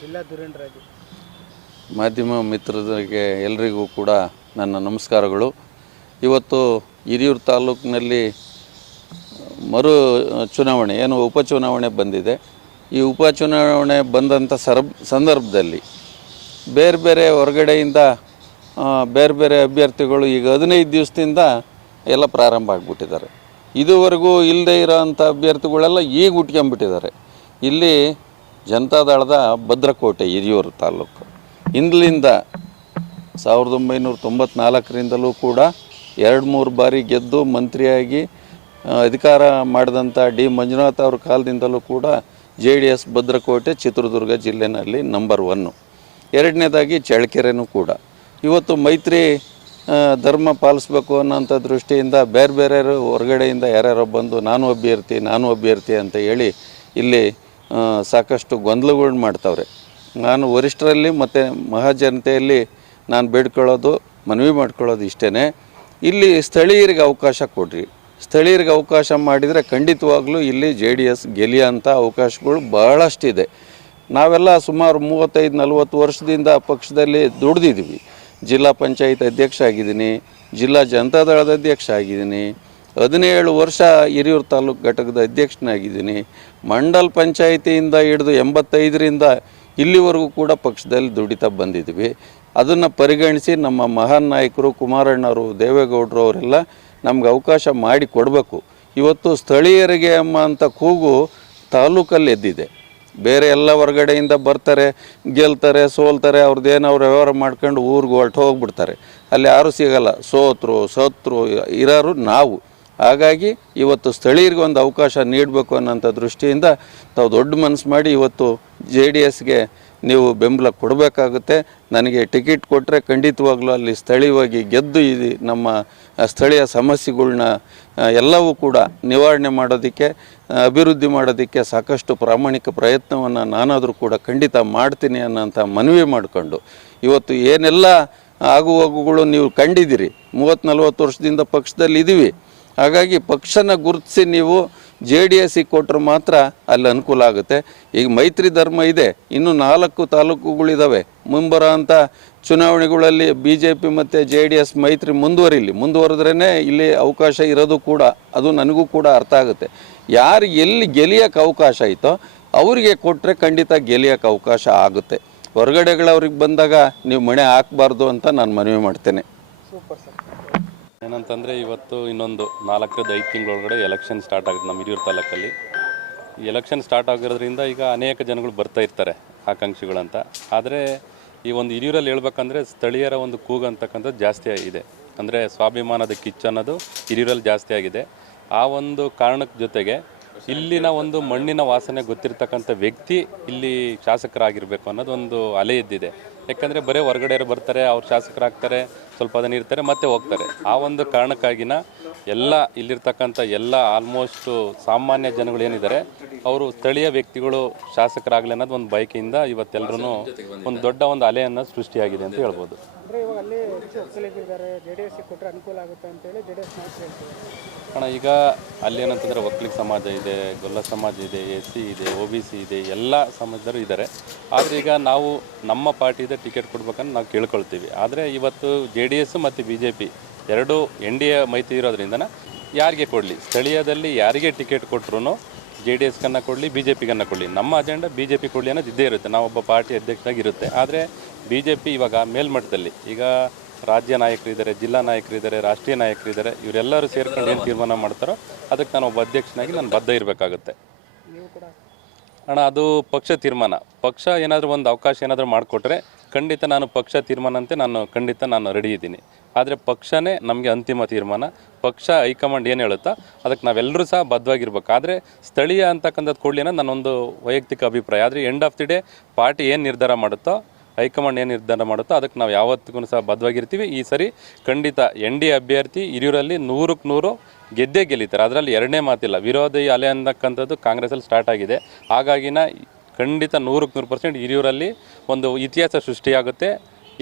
ಜಿಲ್ಲಾ ಧುರೀಣರಾಗಿ ಮಾಧ್ಯಮ ಮಿತ್ರರಿಗೆ ಎಲ್ಲರಿಗೂ ಕೂಡ ನನ್ನ ನಮಸ್ಕಾರಗಳು. ಇವತ್ತು ಹಿರಿಯೂರು ತಾಲೂಕಿನಲ್ಲಿ ಮರು ಚುನಾವಣೆ ಉಪಚುನಾವಣೆ ಬಂದಿದೆ. ಈ ಉಪಚುನಾವಣೆ ಬಂದಂಥ ಸಂದರ್ಭದಲ್ಲಿ ಬೇರೆ ಬೇರೆ ಹೊರಗಡೆಯಿಂದ ಬೇರೆ ಬೇರೆ ಅಭ್ಯರ್ಥಿಗಳು ಈಗ 15 ದಿವಸದಿಂದ ಎಲ್ಲ ಪ್ರಾರಂಭ ಆಗಿಬಿಟ್ಟಿದ್ದಾರೆ. ಇದುವರೆಗೂ ಇಲ್ಲದೆ ಇರೋಂಥ ಅಭ್ಯರ್ಥಿಗಳೆಲ್ಲ ಈಗ ಹುಟ್ಕೊಂಡ್ಬಿಟ್ಟಿದ್ದಾರೆ. ಇಲ್ಲಿ ಜನತಾದಳದ ಭದ್ರಕೋಟೆ ಹಿರಿಯೂರು ತಾಲೂಕು ಇಂದಲಿಂದ 1994ರಿಂದಲೂ ಕೂಡ 2-3 ಬಾರಿ ಗೆದ್ದು ಮಂತ್ರಿಯಾಗಿ ಅಧಿಕಾರ ಮಾಡಿದಂಥ ಡಿ ಮಂಜುನಾಥ್ ಅವ್ರ ಕಾಲದಿಂದಲೂ ಕೂಡ JDS ಭದ್ರಕೋಟೆ ಚಿತ್ರದುರ್ಗ ಜಿಲ್ಲೆಯಲ್ಲಿ ನಂಬರ್ 1. ಎರಡನೇದಾಗಿ ಚಳ್ಳಕೆರೆನೂ ಕೂಡ ಇವತ್ತು ಮೈತ್ರಿ ಧರ್ಮ ಪಾಲಿಸಬೇಕು ಅನ್ನೋಂಥ ದೃಷ್ಟಿಯಿಂದ ಬೇರೆ ಬೇರೆ ಹೊರಗಡೆಯಿಂದ ಯಾರ್ಯಾರೋ ಬಂದು ನಾನು ಅಭ್ಯರ್ಥಿ ಅಂತ ಹೇಳಿ ಇಲ್ಲಿ ಸಾಕಷ್ಟು ಗೊಂದಲಗಳನ್ನ ಮಾಡ್ತಾವ್ರೆ. ನಾನು ವರಿಷ್ಠರಲ್ಲಿ ಮತ್ತು ಮಹಾಜನತೆಯಲ್ಲಿ ನಾನು ಬೇಡ್ಕೊಳ್ಳೋದು ಮನವಿ ಮಾಡ್ಕೊಳ್ಳೋದು ಇಷ್ಟೇ, ಇಲ್ಲಿ ಸ್ಥಳೀಯರಿಗೆ ಅವಕಾಶ ಕೊಡ್ರಿ. ಸ್ಥಳೀಯರಿಗೆ ಅವಕಾಶ ಮಾಡಿದರೆ ಖಂಡಿತವಾಗ್ಲೂ ಇಲ್ಲಿ JDS ಗೆಲ್ಲಿಯೋಂಥ ಅವಕಾಶಗಳು ಬಹಳಷ್ಟಿದೆ. ನಾವೆಲ್ಲ ಸುಮಾರು 35-40 ವರ್ಷದಿಂದ ಪಕ್ಷದಲ್ಲಿ ದುಡ್ದಿದ್ದೀವಿ. ಜಿಲ್ಲಾ ಪಂಚಾಯತ್ ಅಧ್ಯಕ್ಷ ಆಗಿದ್ದೀನಿ, ಜಿಲ್ಲಾ ಜನತಾದಳದ ಅಧ್ಯಕ್ಷ ಆಗಿದ್ದೀನಿ, 17 ವರ್ಷ ಹಿರಿಯೂರು ತಾಲೂಕು ಘಟಕದ ಅಧ್ಯಕ್ಷನಾಗಿದ್ದೀನಿ. ಮಂಡಲ್ ಪಂಚಾಯಿತಿಯಿಂದ ಹಿಡಿದು 85ರಿಂದ ಇಲ್ಲಿವರೆಗೂ ಕೂಡ ಪಕ್ಷದಲ್ಲಿ ದುಡಿತಾ ಬಂದಿದ್ದೀವಿ. ಅದನ್ನು ಪರಿಗಣಿಸಿ ನಮ್ಮ ಮಹಾನ್ ನಾಯಕರು ಕುಮಾರಣ್ಣವರು, ದೇವೇಗೌಡರು ಅವರೆಲ್ಲ ನಮ್ಗೆ ಅವಕಾಶ ಮಾಡಿ ಕೊಡಬೇಕು. ಇವತ್ತು ಸ್ಥಳೀಯರಿಗೆ ಅಂತ ಕೂಗು ತಾಲೂಕಲ್ಲಿ ಎದ್ದಿದೆ. ಬೇರೆ ಎಲ್ಲ ಹೊರಗಡೆಯಿಂದ ಬರ್ತಾರೆ, ಗೆಲ್ತಾರೆ, ಸೋಲ್ತಾರೆ, ಅವ್ರದ್ದೇನು ಅವ್ರು ವ್ಯವಹಾರ ಮಾಡ್ಕೊಂಡು ಊರಿಗೆ ಹೊರಟು ಹೋಗ್ಬಿಡ್ತಾರೆ. ಅಲ್ಲಿ ಯಾರೂ ಸಿಗಲ್ಲ. ಸತ್ರು ಇರೋರು ನಾವು. ಹಾಗಾಗಿ ಇವತ್ತು ಸ್ಥಳೀಯರಿಗೆ ಒಂದು ಅವಕಾಶ ನೀಡಬೇಕು ಅನ್ನೋಂಥ ದೃಷ್ಟಿಯಿಂದ ತಾವು ದೊಡ್ಡ ಮನಸ್ಸು ಮಾಡಿ ಇವತ್ತು JDSಗೆ ನೀವು ಬೆಂಬಲ ಕೊಡಬೇಕಾಗುತ್ತೆ. ನನಗೆ ಟಿಕೆಟ್ ಕೊಟ್ಟರೆ ಖಂಡಿತವಾಗ್ಲೂ ಅಲ್ಲಿ ಸ್ಥಳೀಯವಾಗಿ ಗೆದ್ದು ನಮ್ಮ ಸ್ಥಳೀಯ ಸಮಸ್ಯೆಗಳ್ನ ಎಲ್ಲವೂ ಕೂಡ ನಿವಾರಣೆ ಮಾಡೋದಕ್ಕೆ, ಅಭಿವೃದ್ಧಿ ಮಾಡೋದಕ್ಕೆ ಸಾಕಷ್ಟು ಪ್ರಾಮಾಣಿಕ ಪ್ರಯತ್ನವನ್ನು ನಾನಾದರೂ ಕೂಡ ಖಂಡಿತ ಮಾಡ್ತೀನಿ ಅನ್ನೋಂಥ ಮನವಿ ಮಾಡಿಕೊಂಡು ಇವತ್ತು ಏನೆಲ್ಲ ಆಗುಹೋಗುಗಳು ನೀವು ಕಂಡಿದ್ದೀರಿ. 30-40 ವರ್ಷದಿಂದ ಪಕ್ಷದಲ್ಲಿ ಇದ್ದೀವಿ. ಹಾಗಾಗಿ ಪಕ್ಷನ ಗುರುತಿಸಿ ನೀವು JDSಗೆ ಕೊಟ್ಟರೆ ಮಾತ್ರ ಅಲ್ಲಿ ಅನುಕೂಲ ಆಗುತ್ತೆ. ಈಗ ಮೈತ್ರಿ ಧರ್ಮ ಇದೆ, ಇನ್ನೂ 4 ತಾಲೂಕುಗಳಿದ್ದಾವೆ. ಮುಂಬರೋ ಅಂಥ ಚುನಾವಣೆಗಳಲ್ಲಿ BJP ಮತ್ತು JDS ಮೈತ್ರಿ ಮುಂದುವರೆದ್ರೇ ಇಲ್ಲಿ ಅವಕಾಶ ಇರೋದು ಕೂಡ, ಅದು ನನಗೂ ಕೂಡ ಅರ್ಥ ಆಗುತ್ತೆ. ಯಾರು ಎಲ್ಲಿ ಗೆಲ್ಲಿಯೋಕ್ಕೆ ಅವಕಾಶ ಐತೋ ಅವರಿಗೆ ಕೊಟ್ಟರೆ ಖಂಡಿತ ಗೆಲ್ಲಿಯೋಕ್ಕೆ ಅವಕಾಶ ಆಗುತ್ತೆ. ಹೊರಗಡೆಗಳವ್ರಿಗೆ ಬಂದಾಗ ನೀವು ಮಣೆ ಹಾಕಬಾರ್ದು ಅಂತ ನಾನು ಮನವಿ ಮಾಡ್ತೇನೆ. Super sir. ಏನಂತಂದರೆ ಇವತ್ತು ಇನ್ನೊಂದು 4-5 ತಿಂಗಳೊಳಗಡೆ ಎಲೆಕ್ಷನ್ ಸ್ಟಾರ್ಟ್ ಆಗುತ್ತೆ ನಮ್ಮ ಹಿರಿಯೂರು ತಾಲೂಕಲ್ಲಿ. ಈ ಎಲೆಕ್ಷನ್ ಸ್ಟಾರ್ಟ್ ಆಗಿರೋದ್ರಿಂದ ಈಗ ಅನೇಕ ಜನಗಳು ಬರ್ತಾ ಇರ್ತಾರೆ ಆಕಾಂಕ್ಷಿಗಳಂತ. ಆದರೆ ಈ ಒಂದು ಹಿರಿಯೂರಲ್ಲಿ ಹೇಳ್ಬೇಕಂದ್ರೆ ಸ್ಥಳೀಯರ ಒಂದು ಕೂಗು ಅಂತಕ್ಕಂಥದ್ದು ಜಾಸ್ತಿ ಇದೆ. ಅಂದರೆ ಸ್ವಾಭಿಮಾನದ ಕಿಚ್ಚು ಅನ್ನೋದು ಹಿರಿಯೂರಲ್ಲಿ ಜಾಸ್ತಿ ಆಗಿದೆ. ಆ ಒಂದು ಕಾರಣಕ್ಕೆ ಜೊತೆಗೆ ಇಲ್ಲಿನ ಒಂದು ಮಣ್ಣಿನ ವಾಸನೆ ಗೊತ್ತಿರ್ತಕ್ಕಂಥ ವ್ಯಕ್ತಿ ಇಲ್ಲಿ ಶಾಸಕರಾಗಿರಬೇಕು ಅನ್ನೋದು ಒಂದು ಅಲೆ ಎದ್ದಿದೆ. ಯಾಕಂದರೆ ಬರೀ ಹೊರಗಡೆಯವರು ಬರ್ತಾರೆ, ಅವ್ರು ಶಾಸಕರಾಗ್ತಾರೆ, ಸ್ವಲ್ಪ ದಿನ ಇರ್ತಾರೆ, ಮತ್ತೆ ಹೋಗ್ತಾರೆ. ಆ ಒಂದು ಕಾರಣಕ್ಕಾಗಿನ ಎಲ್ಲ ಇಲ್ಲಿರ್ತಕ್ಕಂಥ ಎಲ್ಲ ಆಲ್ಮೋಸ್ಟು ಸಾಮಾನ್ಯ ಜನಗಳು ಏನಿದ್ದಾರೆ ಅವರು ಸ್ಥಳೀಯ ವ್ಯಕ್ತಿಗಳು ಶಾಸಕರಾಗಲಿ ಅನ್ನೋದು ಒಂದು ಬಯಕೆಯಿಂದ ಇವತ್ತೆಲ್ಲರೂ ಒಂದು ದೊಡ್ಡ ಒಂದು ಅಲೆಯನ್ನು ಸೃಷ್ಟಿಯಾಗಿದೆ ಅಂತ ಹೇಳ್ಬೋದು. ಅಣ್ಣ ಈಗ ಅಲ್ಲಿ ಏನಂತಂದರೆ ಒಕ್ಕಲಿಗ ಸಮಾಜ ಇದೆ, ಗೊಲ್ಲ ಸಮಾಜ ಇದೆ, SC ಇದೆ, OBC ಇದೆ, ಎಲ್ಲ ಸಮಾಜದವರು ಇದ್ದಾರೆ. ಆದರೆ ಈಗ ನಾವು ನಮ್ಮ ಪಾರ್ಟಿಯಿಂದ ಟಿಕೆಟ್ ಕೊಡ್ಬೇಕಂತ ನಾವು ಕೇಳ್ಕೊಳ್ತೀವಿ. ಆದರೆ ಇವತ್ತು JDS ಮತ್ತು BJP ಎರಡೂ NDA ಮೈತ್ರಿ ಇರೋದ್ರಿಂದ ಯಾರಿಗೆ ಕೊಡಲಿ, ಸ್ಥಳೀಯದಲ್ಲಿ ಯಾರಿಗೆ ಟಿಕೆಟ್ ಕೊಟ್ಟರು JDSಗನ್ನು ಕೊಡಲಿ, BJPಗನ್ನು ಕೊಡಲಿ, ನಮ್ಮ ಅಜೆಂಡಾ BJP ಕೊಡಲಿ ಅನ್ನೋದು ಇದ್ದೇ ಇರುತ್ತೆ. ನಾವೊಬ್ಬ ಪಾರ್ಟಿ ಅಧ್ಯಕ್ಷರಾಗಿರುತ್ತೆ. ಆದರೆ BJP ಇವಾಗ ಮೇಲ್ಮಟ್ಟದಲ್ಲಿ ಈಗ ರಾಜ್ಯ ನಾಯಕರಿದ್ದಾರೆ, ಜಿಲ್ಲಾ ನಾಯಕರಿದ್ದಾರೆ, ರಾಷ್ಟ್ರೀಯ ನಾಯಕರಿದ್ದಾರೆ, ಇವರೆಲ್ಲರೂ ಸೇರ್ಕೊಂಡು ಏನು ತೀರ್ಮಾನ ಮಾಡ್ತಾರೋ ಅದಕ್ಕೆ ನಾನು ಒಬ್ಬ ಅಧ್ಯಕ್ಷನಾಗಿ ನಾನು ಬದ್ಧ ಇರಬೇಕಾಗುತ್ತೆ. ಅಣ್ಣ ಅದು ಪಕ್ಷ ತೀರ್ಮಾನ. ಪಕ್ಷ ಏನಾದರೂ ಒಂದು ಅವಕಾಶ ಏನಾದರೂ ಮಾಡಿಕೊಟ್ರೆ ಖಂಡಿತ ನಾನು ಪಕ್ಷ ತೀರ್ಮಾನಂತೆ ನಾನು ರೆಡಿ ಇದ್ದೀನಿ. ಆದರೆ ಪಕ್ಷನೇ ನಮಗೆ ಅಂತಿಮ ತೀರ್ಮಾನ. ಪಕ್ಷ ಹೈಕಮಾಂಡ್ ಏನು ಹೇಳುತ್ತಾ ಅದಕ್ಕೆ ನಾವೆಲ್ಲರೂ ಸಹ ಬದ್ಧವಾಗಿರ್ಬೇಕು. ಆದರೆ ಸ್ಥಳೀಯ ಅಂತಕ್ಕಂಥದ್ದು ಕೊಡಲಿ ಅನ್ನೋದು ನನ್ನೊಂದು ವೈಯಕ್ತಿಕ ಅಭಿಪ್ರಾಯ. ಆದರೆ end of the day party ಏನು ನಿರ್ಧಾರ ಮಾಡುತ್ತೋ, ಹೈಕಮಾಂಡ್ ಏನು ನಿರ್ಧಾರ ಮಾಡುತ್ತೋ ಅದಕ್ಕೆ ನಾವು ಯಾವತ್ತಿಗೂ ಸಹ ಬದ್ಧವಾಗಿರ್ತೀವಿ. ಈ ಸರಿ ಖಂಡಿತ NDA ಅಭ್ಯರ್ಥಿ ಹಿರಿಯೂರಲ್ಲಿ 100ಕ್ಕೆ 100 ಗೆದ್ದೇ ಗೆಲ್ಲಿತಾರೆ. ಅದರಲ್ಲಿ ಎರಡನೇ ಮಾತಿಲ್ಲ. ವಿರೋಧಿ ಅಲೆ ಅನ್ನಕ್ಕಂಥದ್ದು ಕಾಂಗ್ರೆಸ್ಸಲ್ಲಿ ಸ್ಟಾರ್ಟ್ ಆಗಿದೆ. ಹಾಗಾಗಿನ ಖಂಡಿತ 100ಕ್ಕೆ 100% ಹಿರಿಯೂರಲ್ಲಿ ಒಂದು ಇತಿಹಾಸ ಸೃಷ್ಟಿಯಾಗುತ್ತೆ.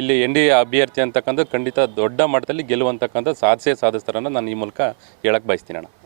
ಇಲ್ಲಿ NDA ಅಭ್ಯರ್ಥಿ ಅಂತಕ್ಕಂಥದ್ದು ಖಂಡಿತ ದೊಡ್ಡ ಮಟ್ಟದಲ್ಲಿ ಗೆಲ್ಲುವಂತಕ್ಕಂಥ ಸಾಧಿಸ್ತಾರನ್ನ ನಾನು ಈ ಮೂಲಕ ಹೇಳಕ್ಕೆ ಬಯಸ್ತೀನಿ ಅಣ್ಣ.